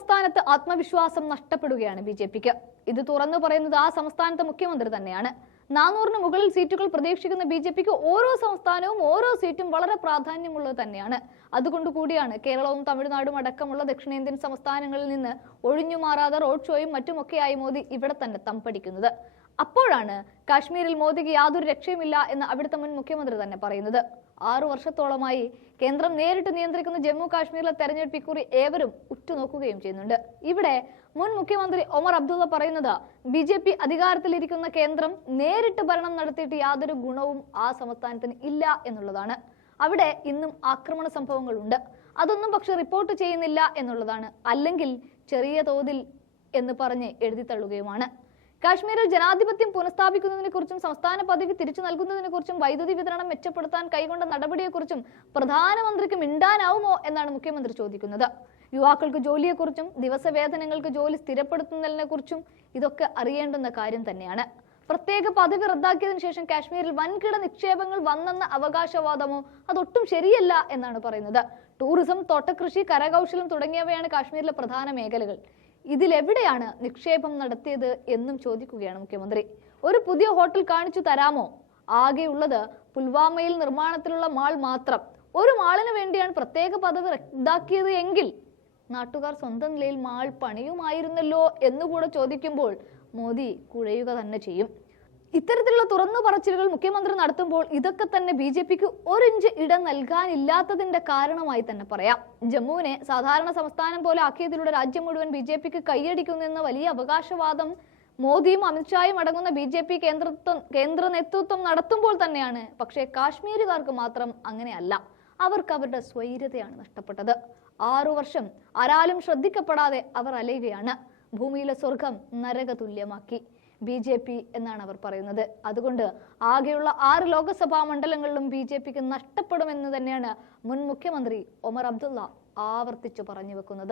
സംസ്ഥാനത്ത് ആത്മവിശ്വാസം നഷ്ടപ്പെടുകയാണ് ബിജെപിക്ക്. ഇത് തുറന്നു പറയുന്നത് ആ സംസ്ഥാനത്തെ മുഖ്യമന്ത്രി തന്നെയാണ്. 400-ന് മുകളിൽ സീറ്റുകൾ പ്രതീക്ഷിക്കുന്ന ബിജെപിക്ക് ഓരോ സംസ്ഥാനവും ഓരോ സീറ്റും വളരെ പ്രാധാന്യമുള്ളത് തന്നെയാണ്. അതുകൊണ്ടുകൂടിയാണ് കേരളവും തമിഴ്നാടും അടക്കമുള്ള ദക്ഷിണേന്ത്യൻ സംസ്ഥാനങ്ങളിൽ നിന്ന് ഒഴിഞ്ഞുമാറാതെ റോഡ് ഷോയും മറ്റുമൊക്കെയായി മോദി ഇവിടെ തന്നെ തമ്പടിക്കുന്നത്. അപ്പോഴാണ് കാശ്മീരിൽ മോദിക്ക് യാതൊരു രക്ഷയുമില്ല എന്ന് അവിടുത്തെ മുൻ മുഖ്യമന്ത്രി തന്നെ പറയുന്നത്. 6 വർഷത്തോളമായി കേന്ദ്രം നേരിട്ട് നിയന്ത്രിക്കുന്ന ജമ്മു കാശ്മീരിലെ തെരഞ്ഞെടുപ്പ് ഇക്കുറി ഏവരും ഉറ്റുനോക്കുകയും ചെയ്യുന്നുണ്ട്. ഇവിടെ മുൻ മുഖ്യമന്ത്രി ഒമർ അബ്ദുള്ള പറയുന്നത് ബിജെപി അധികാരത്തിലിരിക്കുന്ന കേന്ദ്രം നേരിട്ട് ഭരണം നടത്തിയിട്ട് യാതൊരു ഗുണവും ആ സംസ്ഥാനത്തിന് ഇല്ല എന്നുള്ളതാണ്. അവിടെ ഇന്നും ആക്രമണ സംഭവങ്ങളുണ്ട്. അതൊന്നും പക്ഷെ റിപ്പോർട്ട് ചെയ്യുന്നില്ല എന്നുള്ളതാണ്. അല്ലെങ്കിൽ ചെറിയ തോതിൽ എന്ന് പറഞ്ഞ് എഴുതി തള്ളുകയുമാണ്. കാശ്മീരിൽ ജനാധിപത്യം പുനഃസ്ഥാപിക്കുന്നതിനെ കുറിച്ചും സംസ്ഥാന പദവി തിരിച്ചു നൽകുന്നതിനെ കുറിച്ചും വൈദ്യുതി വിതരണം മെച്ചപ്പെടുത്താൻ കൈകൊണ്ട നടപടിയെക്കുറിച്ചും പ്രധാനമന്ത്രിക്ക് മിണ്ടാനാവുമോ എന്നാണ് മുഖ്യമന്ത്രി ചോദിക്കുന്നത്. യുവാക്കൾക്ക് ജോലിയെക്കുറിച്ചും ദിവസവേതനങ്ങൾക്ക് ജോലി സ്ഥിരപ്പെടുത്തുന്നതിനെ കുറിച്ചും ഇതൊക്കെ അറിയേണ്ടുന്ന കാര്യം തന്നെയാണ്. പ്രത്യേക പദവി റദ്ദാക്കിയതിനു ശേഷം കാശ്മീരിൽ വൻകിട നിക്ഷേപങ്ങൾ വന്നെന്ന അവകാശവാദമോ അതൊട്ടും ശരിയല്ല എന്നാണ് പറയുന്നത്. ടൂറിസം, തോട്ടകൃഷി, കരകൗശലം തുടങ്ങിയവയാണ് കാശ്മീരിലെ പ്രധാന മേഖലകൾ. ഇതിലെവിടെയാണ് നിക്ഷേപം നടത്തിയത് എന്നും ചോദിക്കുകയാണ് മുഖ്യമന്ത്രി. ഒരു പുതിയ ഹോട്ടൽ കാണിച്ചു തരാമോ? ആകെയുള്ളത് പുൽവാമയിൽ നിർമ്മാണത്തിലുള്ള മാൾ മാത്രം. ഒരു മാളിന് വേണ്ടിയാണ് പ്രത്യേക പദവി റദ്ദാക്കിയത് എങ്കിൽ നാട്ടുകാർ സ്വന്തം നിലയിൽ മാൾ പണിയുമായിരുന്നല്ലോ എന്നുകൂടെ ചോദിക്കുമ്പോൾ മോദി കുഴയുക തന്നെ ചെയ്യും. ഇത്തരത്തിലുള്ള തുറന്നു പറച്ചിലുകൾ മുഖ്യമന്ത്രി നടത്തുമ്പോൾ ഇതൊക്കെ തന്നെ ബിജെപിക്ക് 1 ഇഞ്ച് ഇടം നൽകാനില്ലാത്തതിന്റെ കാരണമായി തന്നെ പറയാം. ജമ്മുവിനെ സാധാരണ സംസ്ഥാനം പോലെ ആക്കിയതിലൂടെ രാജ്യം മുഴുവൻ ബിജെപിക്ക് കൈയടിക്കുന്നെന്ന വലിയ അവകാശവാദം മോദിയും അമിത്ഷായും അടങ്ങുന്ന ബിജെപി കേന്ദ്ര നേതൃത്വം നടത്തുമ്പോൾ തന്നെയാണ്. പക്ഷേ കാശ്മീരുകാർക്ക് മാത്രം അങ്ങനെയല്ല. അവർക്ക് അവരുടെ സ്വൈര്യതയാണ് നഷ്ടപ്പെട്ടത്. 6 വർഷം ആരാലും ശ്രദ്ധിക്കപ്പെടാതെ അവർ അലയുകയാണ്. ഭൂമിയിലെ സ്വർഗം നരക തുല്യമാക്കി ബിജെപി എന്നാണ് അവർ പറയുന്നത്. അതുകൊണ്ട് ആകെയുള്ള 6 ലോക്സഭാ മണ്ഡലങ്ങളിലും ബിജെപിക്ക് നഷ്ടപ്പെടുമെന്ന് തന്നെയാണ് മുൻ മുഖ്യമന്ത്രി ഒമർ അബ്ദുള്ള ആവർത്തിച്ചു പറഞ്ഞു വെക്കുന്നത്.